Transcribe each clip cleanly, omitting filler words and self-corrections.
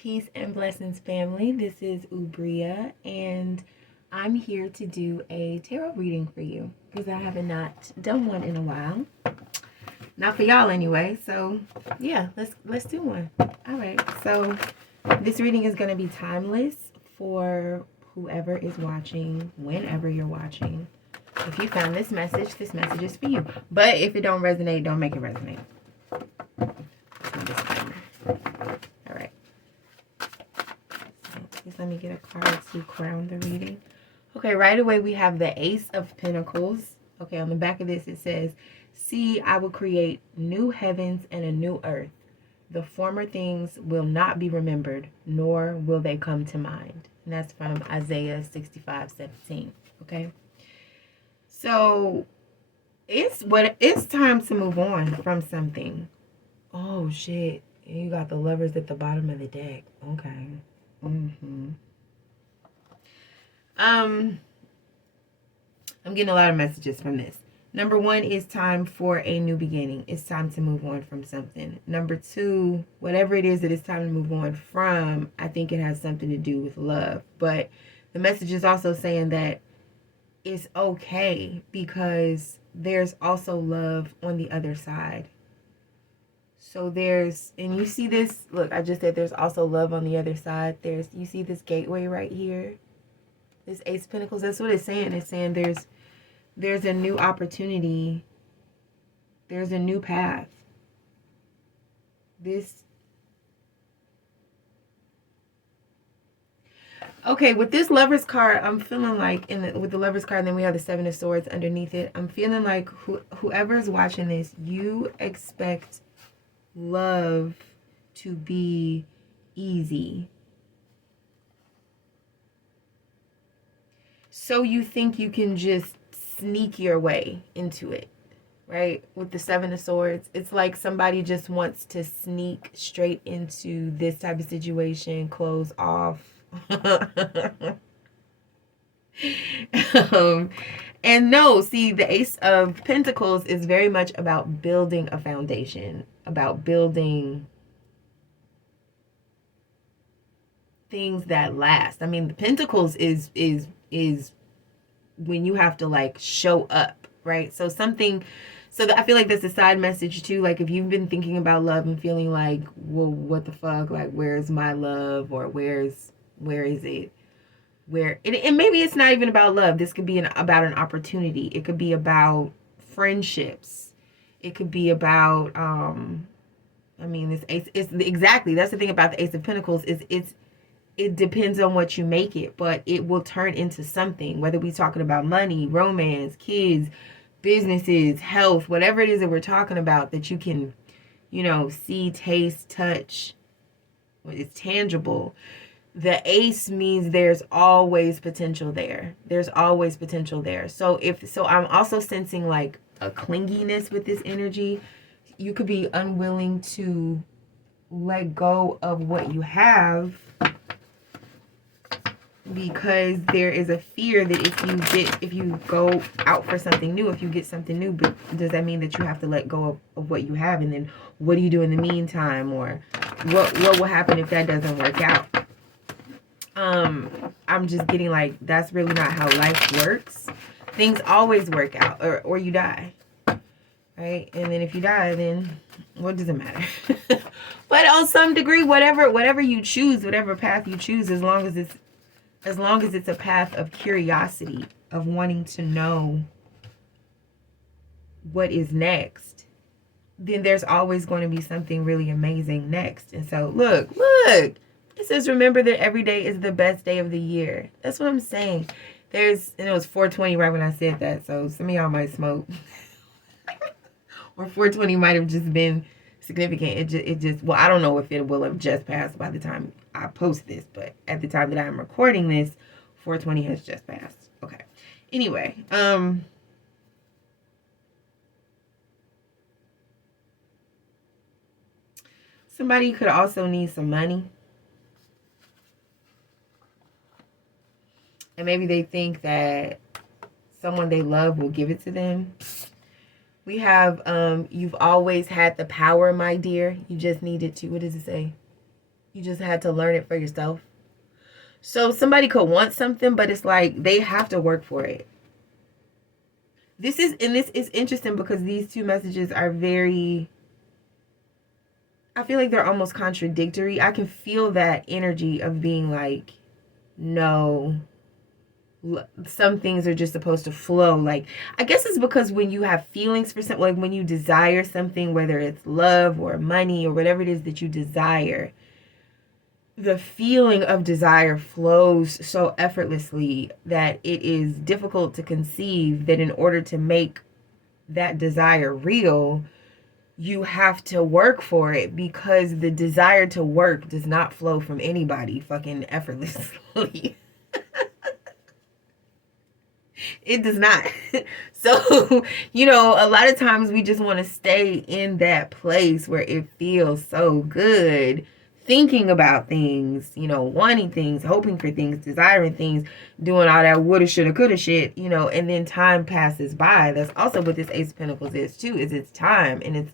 Peace and blessings, family. This is Ubria, and I'm here to do a tarot reading for you because I have not done one in a while. Not for y'all, anyway. So, yeah, let's do one. All right. So, this reading is going to be timeless for whoever is watching, whenever you're watching. If you found this message is for you. But if it don't resonate, don't make it resonate. All right. Please let me get a card to crown the reading. Okay, right away we have the Ace of Pentacles. Okay, on the back of this it says, "See, I will create new heavens and a new earth. The former things will not be remembered, nor will they come to mind." And that's from Isaiah 65:17. Okay. So it's time to move on from something. Oh shit. You got the Lovers at the bottom of the deck. Okay. I'm getting a lot of messages from this. Number one is time for a new beginning. It's time to move on from something. Number two, whatever it is that it's time to move on from, I think it has something to do with love. But the message is also saying that it's okay because there's also love on the other side. So there's, and you see this, look, I just said there's also love on the other side. You see this gateway right here? This Ace of Pentacles, that's what it's saying. It's saying there's a new opportunity. There's a new path. Okay, with this Lover's card, I'm feeling like, with the Lover's card, and then we have the Seven of Swords underneath it, I'm feeling like whoever's watching this, you expect love to be easy. So you think you can just sneak your way into it, right? With the Seven of Swords, it's like somebody just wants to sneak straight into this type of situation, close off. And no, see, the Ace of Pentacles is very much about building a foundation, about building things that last. I mean, the Pentacles is when you have to like show up, right? So I feel like that's a side message too. Like if you've been thinking about love and feeling like, well, what the fuck? Like, where's my love? Or where is it? And maybe it's not even about love. This could be about an opportunity. It could be about friendships. It could be about this ace is exactly, that's the thing about the Ace of Pentacles is it depends on what you make it, but it will turn into something, whether we're talking about money, romance, kids, businesses, health, whatever it is that we're talking about that you can, see, taste, touch, it's tangible. The ace means there's always potential there. There's always potential there. So I'm also sensing like a clinginess with this energy. You could be unwilling to let go of what you have because there is a fear that if you go out for something new, if you get something new, but does that mean that you have to let go of what you have? And then what do you do in the meantime? Or what will happen if that doesn't work out? I'm just getting like, that's really not how life works. Things always work out, or you die, right? And then if you die, then what does it matter? But on some degree, whatever you choose, whatever path you choose, as long as it's a path of curiosity, of wanting to know what is next, then there's always going to be something really amazing next. And so look, it says, remember that every day is the best day of the year. That's what I'm saying. And it was 420 right when I said that. So some of y'all might smoke. Or 420 might have just been significant. It just, well, I don't know if it will have just passed by the time I post this. But at the time that I'm recording this, 420 has just passed. Okay. Anyway, somebody could also need some money. And maybe they think that someone they love will give it to them. We have, you've always had the power, my dear. You just needed to, what does it say? You just had to learn it for yourself. So somebody could want something, but it's like they have to work for it. This is interesting because these two messages are very, I feel like they're almost contradictory. I can feel that energy of being like, no, some things are just supposed to flow. Like, I guess it's because when you have feelings for something, like when you desire something, whether it's love or money or whatever it is that you desire, the feeling of desire flows so effortlessly that it is difficult to conceive that in order to make that desire real, you have to work for it, because the desire to work does not flow from anybody fucking effortlessly. It does not. So, a lot of times we just want to stay in that place where it feels so good, thinking about things, wanting things, hoping for things, desiring things, doing all that woulda, shoulda, coulda shit, and then time passes by. That's also what this Ace of Pentacles is too, is it's time, and it's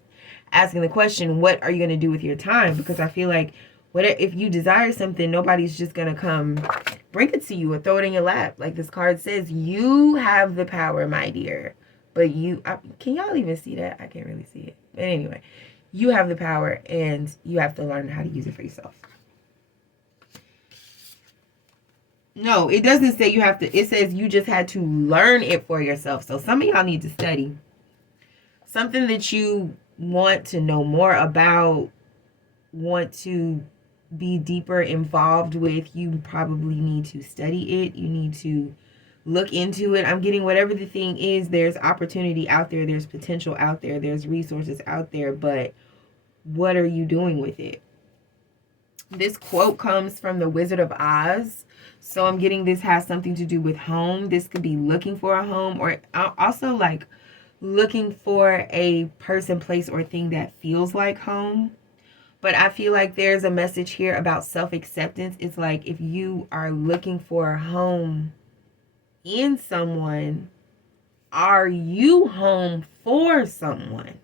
asking the question, what are you going to do with your time? Because I feel like if you desire something, nobody's just going to come bring it to you or throw it in your lap. Like this card says, you have the power, my dear. But can y'all even see that? I can't really see it. But anyway, you have the power and you have to learn how to use it for yourself. No, it doesn't say you have to. It says you just had to learn it for yourself. So some of y'all need to study. Something that you want to know more about, want to be deeper involved with, you probably need to study it. You need to look into it. I'm getting whatever the thing is, there's opportunity out there, there's potential out there, there's resources out there, but what are you doing with it? This quote comes from the Wizard of Oz. So I'm getting this has something to do with home. This could be looking for a home, or also like looking for a person, place, or thing that feels like home. But I feel like there's a message here about self-acceptance. It's like if you are looking for a home in someone, are you home for someone?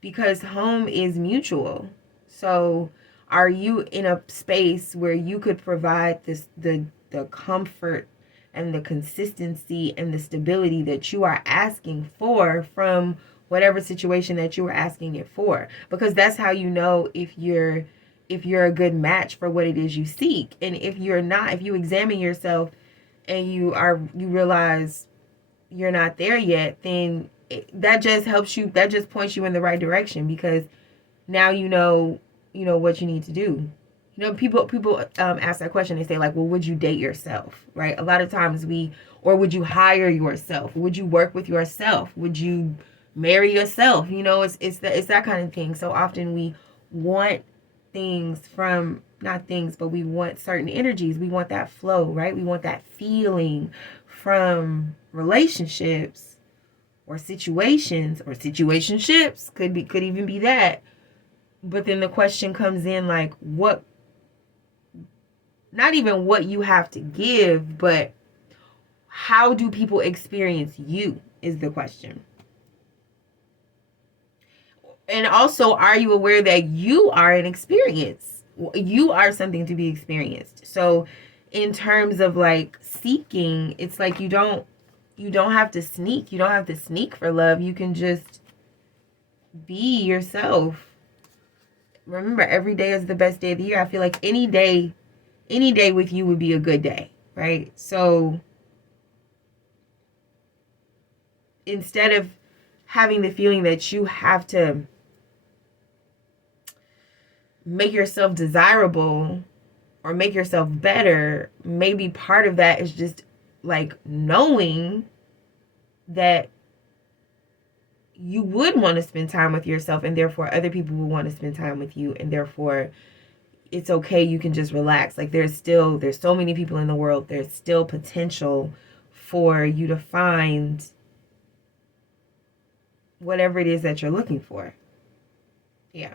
Because home is mutual. So are you in a space where you could provide the comfort and the consistency and the stability that you are asking for from whatever situation that you were asking it for? Because that's how you know if you're a good match for what it is you seek. And if you're not, if you examine yourself and you realize you're not there yet, then that just helps you, that just points you in the right direction, because now you know what you need to do. People ask that question. They say like, well, would you date yourself? Right? A lot of times or would you hire yourself? Would you work with yourself? Would you marry yourself? It's that kind of thing. So often we want things from, not things, but we want certain energies. We want that flow, right? We want that feeling from relationships or situations or situationships. Could even be that. But then the question comes in like, what, not even what you have to give, but how do people experience you is the question. And also, are you aware that you are an experience? You are something to be experienced. So in terms of like seeking, it's like you don't have to sneak. You don't have to sneak for love. You can just be yourself. Remember, every day is the best day of the year. I feel like any day with you would be a good day, right? So instead of having the feeling that you have to make yourself desirable or make yourself better, maybe part of that is just like knowing that you would want to spend time with yourself, and therefore other people will want to spend time with you, and therefore it's okay, you can just relax. Like there's so many people in the world, there's still potential for you to find whatever it is that you're looking for. Yeah.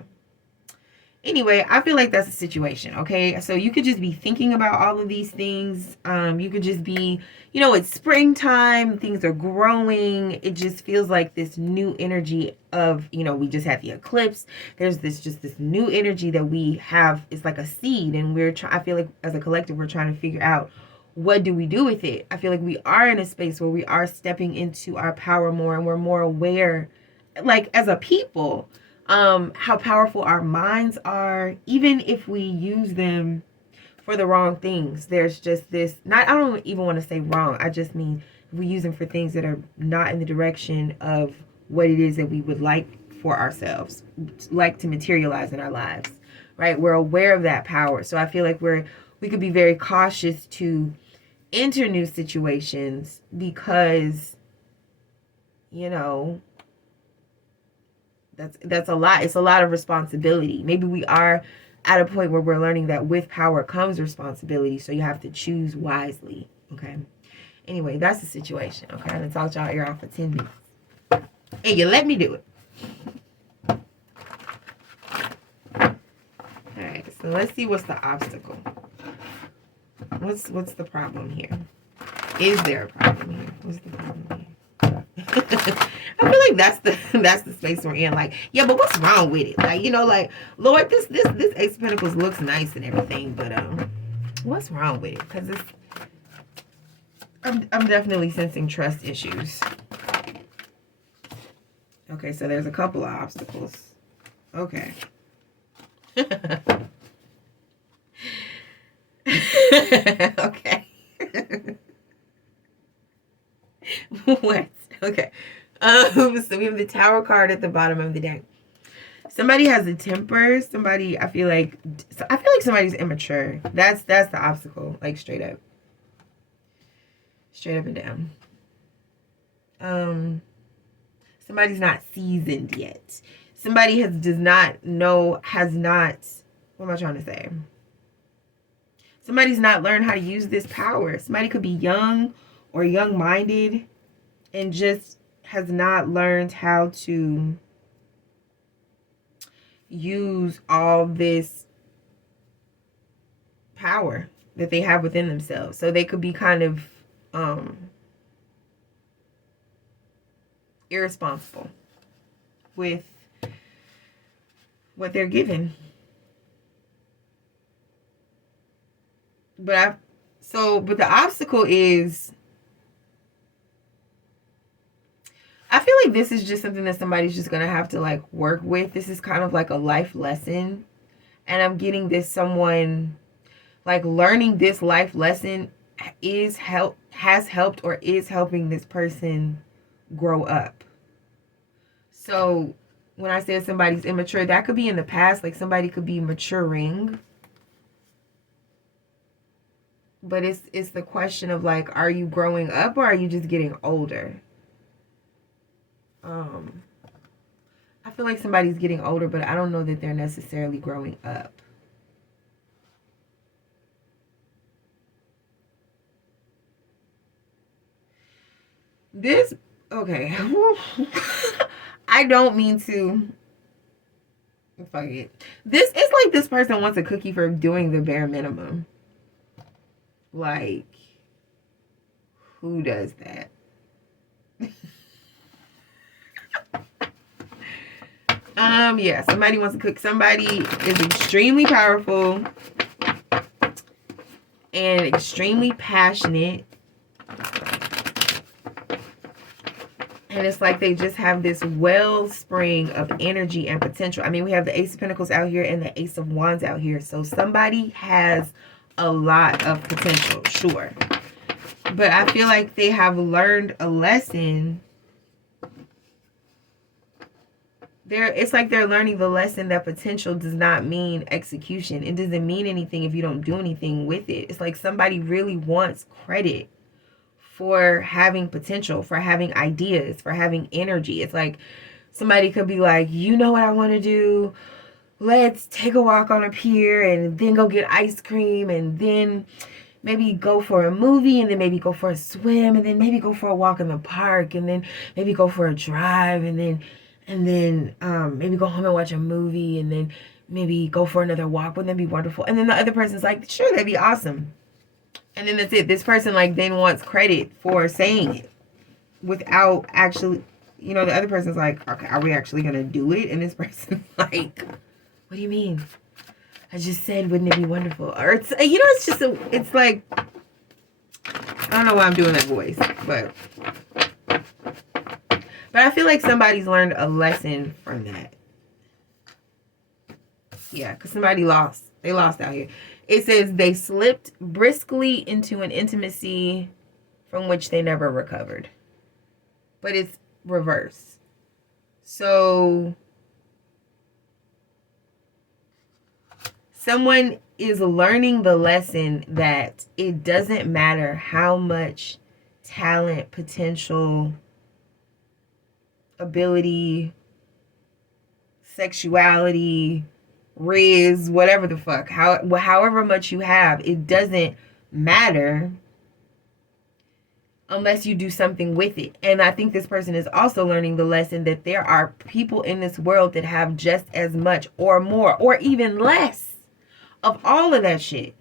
Anyway, I feel like that's a situation. Okay, so you could just be thinking about all of these things. You could just be, it's springtime, things are growing. It just feels like this new energy of, we just had the eclipse. There's this new energy that we have. It's like a seed, and I feel like as a collective we're trying to figure out, what do we do with it. I feel like we are in a space where we are stepping into our power more, and we're more aware, like as a people, how powerful our minds are, even if we use them for the wrong things. There's just this, not, I don't even want to say wrong, I just mean if we use them for things that are not in the direction of what it is that we would like for ourselves, like to materialize in our lives, right? We're aware of that power. So I feel like we could be very cautious to enter new situations because, that's a lot. It's a lot of responsibility. Maybe we are at a point where we're learning that with power comes responsibility, so you have to choose wisely. Okay. Anyway, that's the situation. Okay, I'm gonna talk y'all ear off for 10 minutes, and you let me do it. All right. So let's see what's the obstacle. What's the problem here? Is there a problem here? What's the problem here? I feel like that's the space we're in. Like, yeah, but what's wrong with it? Like, like, Lord, this Ace of Pentacles looks nice and everything, but what's wrong with it? Because I'm definitely sensing trust issues. Okay, so there's a couple of obstacles. Okay. Okay. What? Okay. So we have the Tower card at the bottom of the deck. Somebody has a temper. I feel like somebody's immature. That's the obstacle. Like straight up and down. Somebody's not seasoned yet. Somebody does not know. What am I trying to say? Somebody's not learned how to use this power. Somebody could be young or young-minded and just has not learned how to use all this power that they have within themselves. So they could be kind of irresponsible with what they're given. But the obstacle is, I feel like this is just something that somebody's just gonna have to like work with. This is kind of like a life lesson, and I'm getting this someone like learning this life lesson has helped or is helping this person grow up. So when I say somebody's immature, that could be in the past, like somebody could be maturing. But it's the question of like, are you growing up or are you just getting older? I feel like somebody's getting older, but I don't know that they're necessarily growing up. Okay. I don't mean to. Fuck it. It's like this person wants a cookie for doing the bare minimum. Like, who does that? Yeah, somebody wants to cook. Somebody is extremely powerful and extremely passionate. And it's like they just have this wellspring of energy and potential. I mean, we have the Ace of Pentacles out here and the Ace of Wands out here. So somebody has a lot of potential, sure. But I feel like they have learned a lesson. It's like they're learning the lesson that potential does not mean execution. It doesn't mean anything if you don't do anything with it. It's like somebody really wants credit for having potential, for having ideas, for having energy. It's like somebody could be like, you know what I want to do? Let's take a walk on a pier and then go get ice cream and then maybe go for a movie and then maybe go for a swim and then maybe go for a walk in the park and then maybe go for a drive and then maybe go home and watch a movie and then maybe go for another walk. Wouldn't that be wonderful? And then the other person's like, sure, that'd be awesome. And then that's it. This person like then wants credit for saying it without actually, the other person's like, okay, are we actually gonna do it? And this person's like, what do you mean? I just said, wouldn't it be wonderful? Or it's, it's just, it's like, I don't know why I'm doing that voice, but I feel like somebody's learned a lesson from that. Yeah, because somebody lost. They lost out here. It says they slipped briskly into an intimacy from which they never recovered. But it's reverse. So someone is learning the lesson that it doesn't matter how much talent, potential, ability, sexuality, riz, whatever the fuck, however much you have, it doesn't matter unless you do something with it. And I think this person is also learning the lesson that there are people in this world that have just as much or more or even less of all of that shit.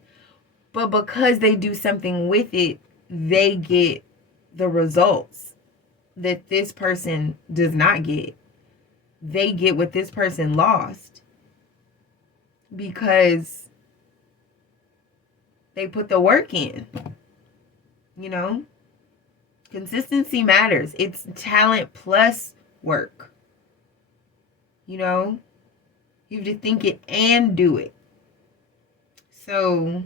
But because they do something with it, they get the results that this person does not get. They get what this person lost because they put the work in. Consistency matters. It's talent plus work. You have to think it and do it. So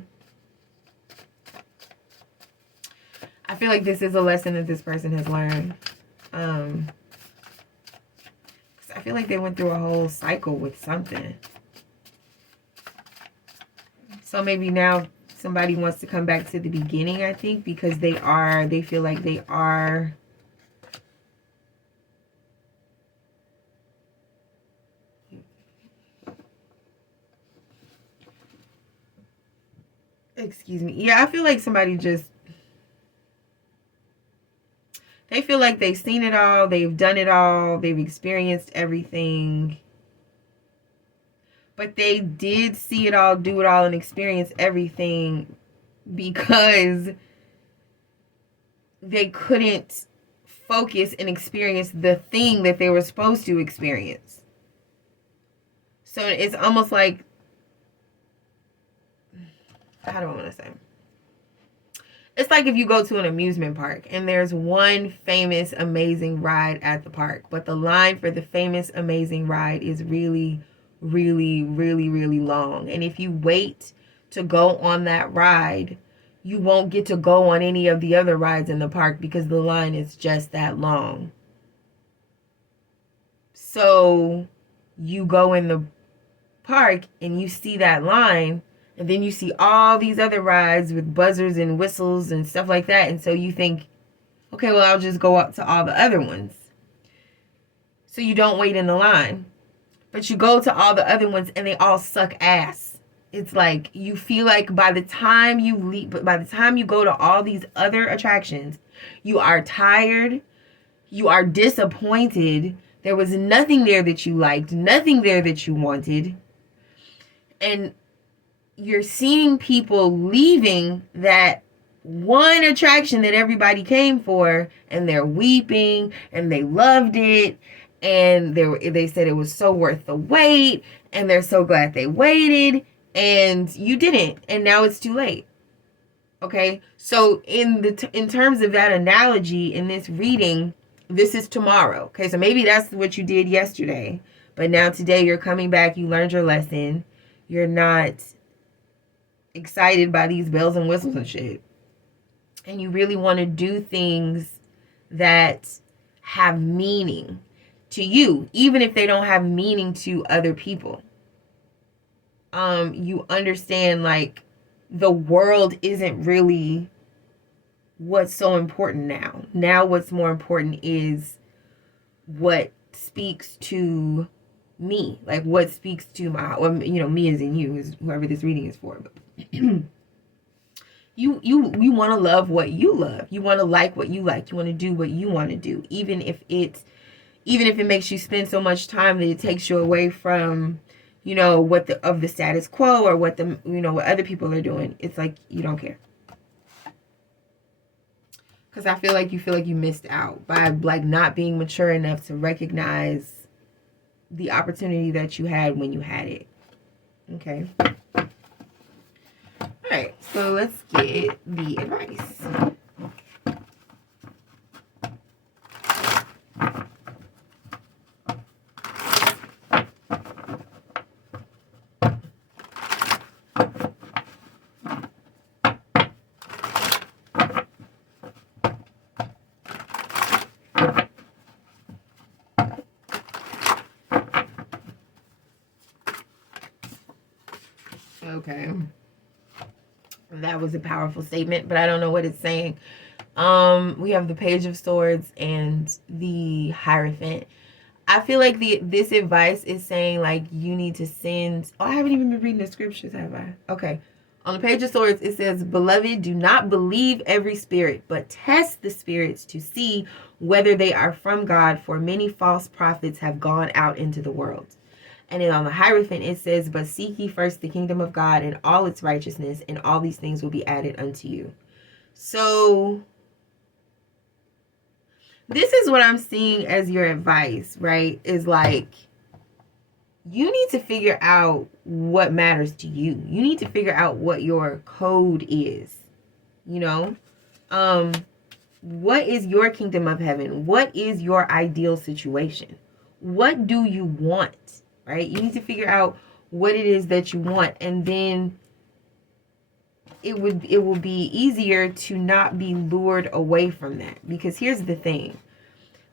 I feel like this is a lesson that this person has learned. I feel like they went through a whole cycle with something. So maybe now somebody wants to come back to the beginning, I think, because they feel like they are excuse me. Yeah, I feel like somebody they feel like they've seen it all, they've done it all, they've experienced everything. But they did see it all, do it all, and experience everything because they couldn't focus and experience the thing that they were supposed to experience. So it's almost like, how do I want to say? It's like if you go to an amusement park and there's one famous, amazing ride at the park, but the line for the famous, amazing ride is really, really, really, really long. And if you wait to go on that ride, you won't get to go on any of the other rides in the park because the line is just that long. So you go in the park and you see that line, and then you see all these other rides with buzzers and whistles and stuff like that. And so you think, okay, well, I'll just go up to all the other ones. So you don't wait in the line. But you go to all the other ones and they all suck ass. It's like you feel like by the time you go to all these other attractions, you are tired, you are disappointed. There was nothing there that you liked, nothing there that you wanted. And you're seeing people leaving that one attraction that everybody came for, and they're weeping and they loved it. And they said it was so worth the wait, and they're so glad they waited, and you didn't, and now it's too late. Okay, so in terms of that analogy in this reading, this is tomorrow. Okay, so maybe that's what you did yesterday, but now today you're coming back. You learned your lesson. You're not excited by these bells and whistles and shit, and you really want to do things that have meaning to you, even if they don't have meaning to other people. You understand, like, the world isn't really what's so important now. Now what's more important is what speaks to me, like what speaks to my, or, me as in you, is whoever this reading is for. But you want to love what you love. You want to like what you like. You want to do what you want to do, even if it makes you spend so much time that it takes you away from you know, what the status quo or what the, you know, what other people are doing. It's like you don't care. Because I feel like you missed out by like not being mature enough to recognize the opportunity that you had when you had it. Okay. All right. So let's get the advice. Okay. That was a powerful statement, but I don't know what it's saying. We have the Page of Swords and the Hierophant. I feel like this advice is saying like you need to send. Oh, I haven't even been reading the scriptures, have I? Okay. On the Page of Swords, it says, "Beloved, do not believe every spirit, but test the spirits to see whether they are from God, for many false prophets have gone out into the world." And then on the Hierophant, it says, "But seek ye first the kingdom of God and all its righteousness, and all these things will be added unto you." So this is what I'm seeing as your advice, right? Is like, you need to figure out what matters to you. You need to figure out what your code is, you know? What is your kingdom of heaven? What is your ideal situation? What do you want? Right? You need to figure out what it is that you want, and then it will be easier to not be lured away from that. Because here's the thing.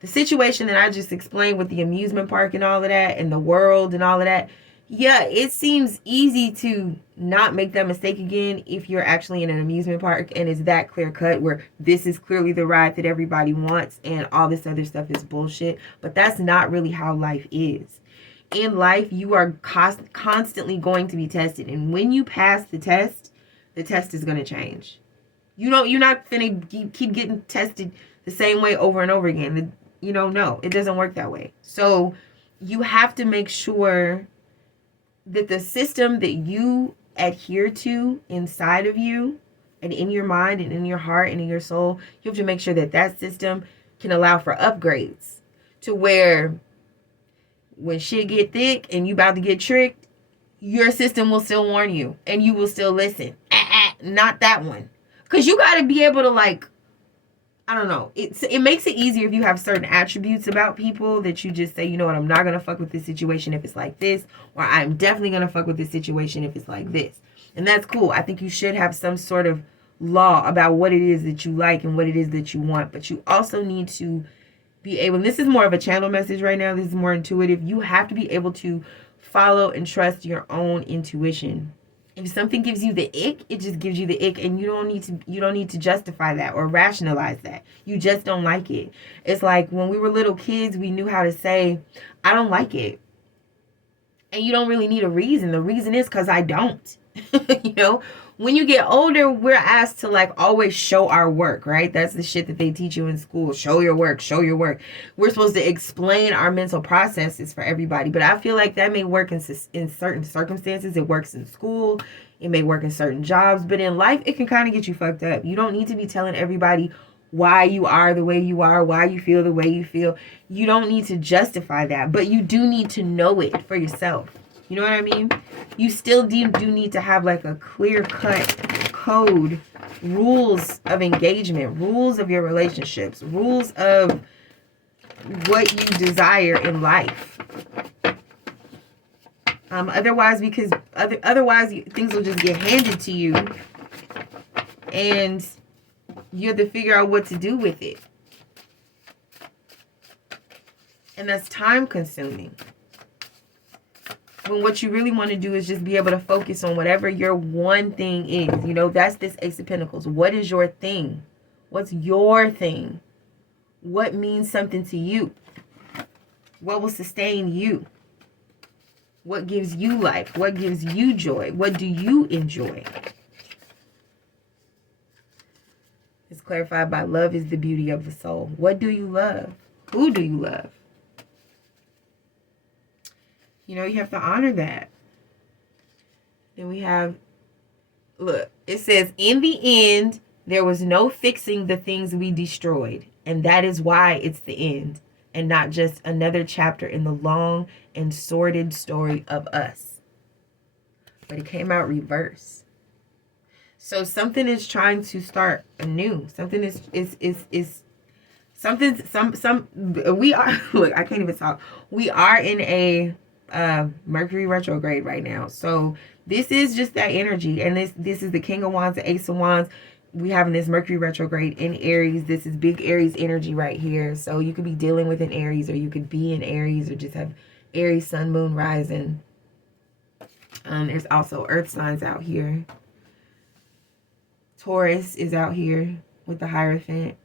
The situation that I just explained with the amusement park and all of that, and the world and all of that, yeah, it seems easy to not make that mistake again if you're actually in an amusement park and it's that clear cut where this is clearly the ride that everybody wants and all this other stuff is bullshit. But that's not really how life is. In life, you are constantly going to be tested, and when you pass the test is going to change. You're not gonna keep getting tested the same way over and over again. No, it doesn't work that way. So you have to make sure that the system that you adhere to inside of you and in your mind and in your heart and in your soul, you have to make sure that that system can allow for upgrades to where when shit get thick and you about to get tricked, your system will still warn you and you will still listen. Not that one. Because you got to be able to, like, I don't know. It makes it easier if you have certain attributes about people that you just say, you know what, I'm not going to fuck with this situation if it's like this, or I'm definitely going to fuck with this situation if it's like this. And that's cool. I think you should have some sort of law about what it is that you like and what it is that you want. But you also need to be able, and this is more of a channel message right now, this is more intuitive. You have to be able to follow and trust your own intuition. If something gives you the ick, it just gives you the ick, and you don't need to justify that or rationalize that. You just don't like it. It's like when we were little kids, we knew how to say, I don't like it. And you don't really need a reason. The reason is because I don't. You know, when you get older, we're asked to like always show our work, right? That's the shit that they teach you in school. Show your work, show your work. We're supposed to explain our mental processes for everybody. But I feel like that may work in certain circumstances. It works in school. It may work in certain jobs. But in life, it can kind of get you fucked up. You don't need to be telling everybody why you are the way you are, why you feel the way you feel. You don't need to justify that. But you do need to know it for yourself. You know what I mean? You still do need to have like a clear-cut code, rules of engagement, rules of your relationships, rules of what you desire in life. Otherwise things will just get handed to you and you have to figure out what to do with it. And that's time consuming. When what you really want to do is just be able to focus on whatever your one thing is. You know, that's this Ace of Pentacles. What is your thing? What's your thing? What means something to you? What will sustain you? What gives you life? What gives you joy? What do you enjoy? It's clarified by love is the beauty of the soul. What do you love? Who do you love? You know, you have to honor that. Then we have, look, it says, in the end, there was no fixing the things we destroyed. And that is why it's the end and not just another chapter in the long and sordid story of us. But it came out reverse. So something is trying to start anew. Something is something some we are look, I can't even talk. We are in a Mercury retrograde right now. So this is just that energy, and this is the King of Wands, the Ace of Wands. We having this Mercury retrograde in Aries. This is big Aries energy right here. So you could be dealing with an Aries, or you could be in Aries, or just have Aries sun, moon, rising. There's also earth signs out here. Taurus is out here with the Hierophant.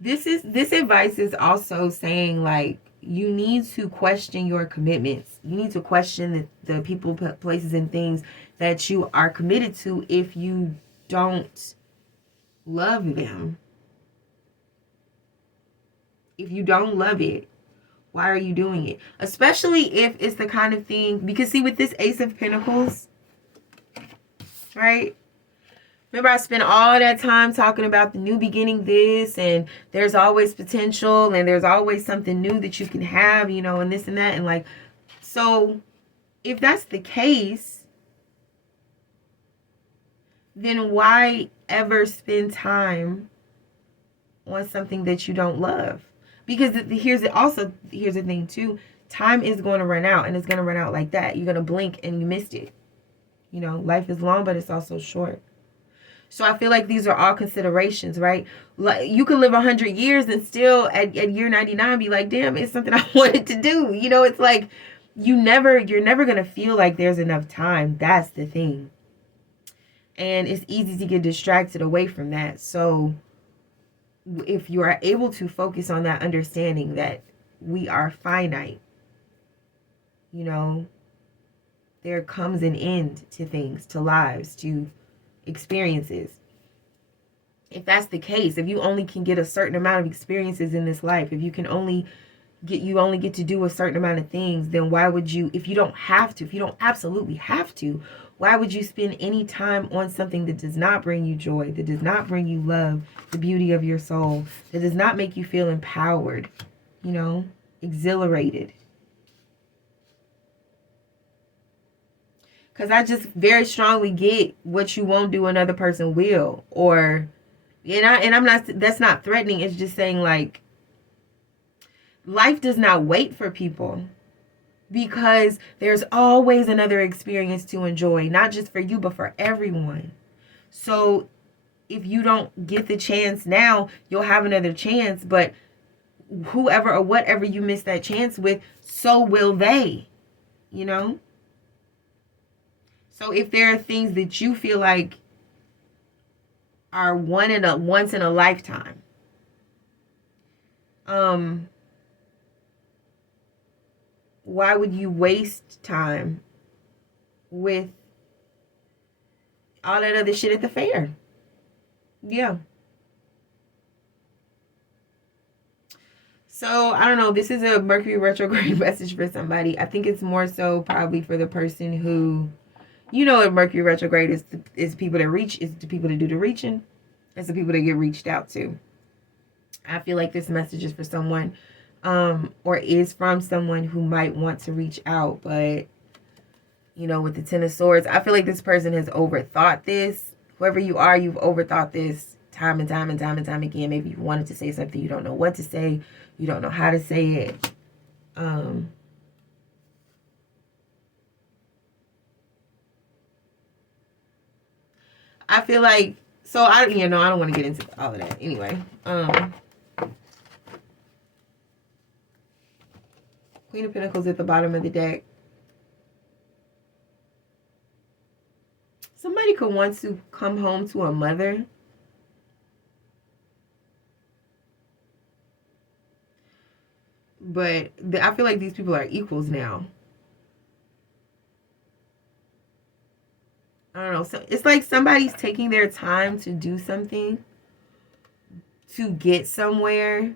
This advice is also saying, like, you need to question your commitments. You need to question the people, places, and things that you are committed to if you don't love them. If you don't love it, why are you doing it? Especially if it's the kind of thing, because see, with this Ace of Pentacles, right? Remember, I spent all that time talking about the new beginning this, and there's always potential, and there's always something new that you can have, you know, and this and that. And like, so if that's the case, then why ever spend time on something that you don't love? Because here's the thing too. Time is going to run out, and it's going to run out like that. You're going to blink and you missed it. You know, life is long, but it's also short. So I feel like these are all considerations, right? Like, you can live 100 years and still at year 99 be like, damn, it's something I wanted to do. You know, it's like you're never going to feel like there's enough time. That's the thing. And it's easy to get distracted away from that. So if you are able to focus on that understanding that we are finite, you know, there comes an end to things, to lives, to experiences. If that's the case, if you only can get a certain amount of experiences in this life, if you can only get to do a certain amount of things, then why would you, if you don't absolutely have to, why would you spend any time on something that does not bring you joy, that does not bring you love, the beauty of your soul, that does not make you feel empowered, you know, exhilarated? Because I just very strongly get what you won't do, another person will. Or, I'm not, that's not threatening. It's just saying, like, life does not wait for people. Because there's always another experience to enjoy. Not just for you, but for everyone. So if you don't get the chance now, you'll have another chance. But whoever or whatever you miss that chance with, so will they. You know? So if there are things that you feel like are once in a lifetime, why would you waste time with all that other shit at the fair? Yeah. So I don't know. This is a Mercury retrograde message for somebody. I think it's more so probably for the person who, you know, what Mercury retrograde is people that reach, is the people that do the reaching. It's the people that get reached out to. I feel like this message is for someone, or is from someone who might want to reach out, but, you know, with the Ten of Swords, I feel like this person has overthought this. Whoever you are, you've overthought this time and time and time and time again. Maybe you wanted to say something, you don't know what to say, you don't know how to say it. I feel like, so I don't want to get into all of that anyway. Queen of Pentacles at the bottom of the deck. Somebody could want to come home to a mother. But I feel like these people are equals now. I don't know. So it's like somebody's taking their time to do something, to get somewhere,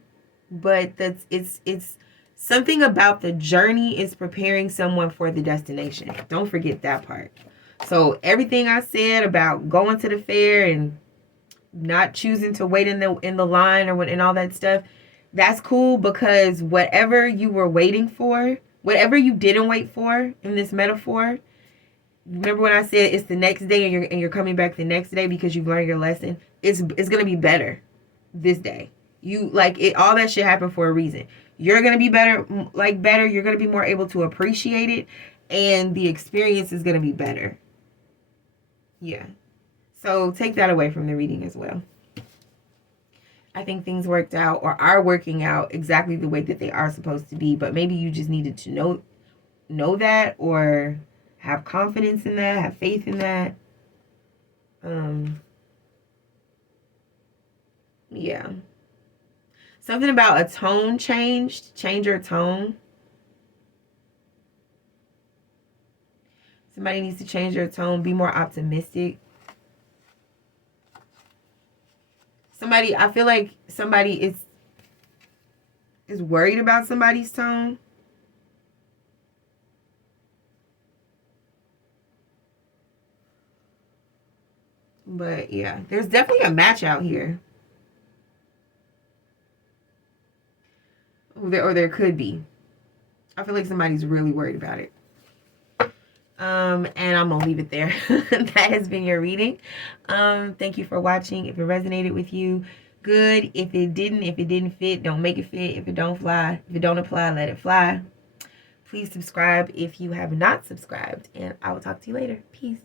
but it's something about the journey is preparing someone for the destination. Don't forget that part. So everything I said about going to the fair and not choosing to wait in the line or and all that stuff, that's cool, because whatever you were waiting for, whatever you didn't wait for in this metaphor, remember when I said it's the next day and you're coming back the next day because you've learned your lesson, it's gonna be better this day. You like it, all that shit happened for a reason. You're gonna be better, you're gonna be more able to appreciate it, and the experience is gonna be better. Yeah. So take that away from the reading as well. I think things worked out or are working out exactly the way that they are supposed to be, but maybe you just needed to know that, or have confidence in that, have faith in that. Yeah. Something about a tone changed. Change your tone. Somebody needs to change their tone. Be more optimistic. I feel like somebody is worried about somebody's tone. But yeah, there's definitely a match out here. Or there could be. I feel like somebody's really worried about it. And I'm gonna leave it there. That has been your reading. Thank you for watching. If it resonated with you, good. If it didn't fit, don't make it fit. If it don't apply, let it fly. Please subscribe if you have not subscribed, and I will talk to you later. Peace.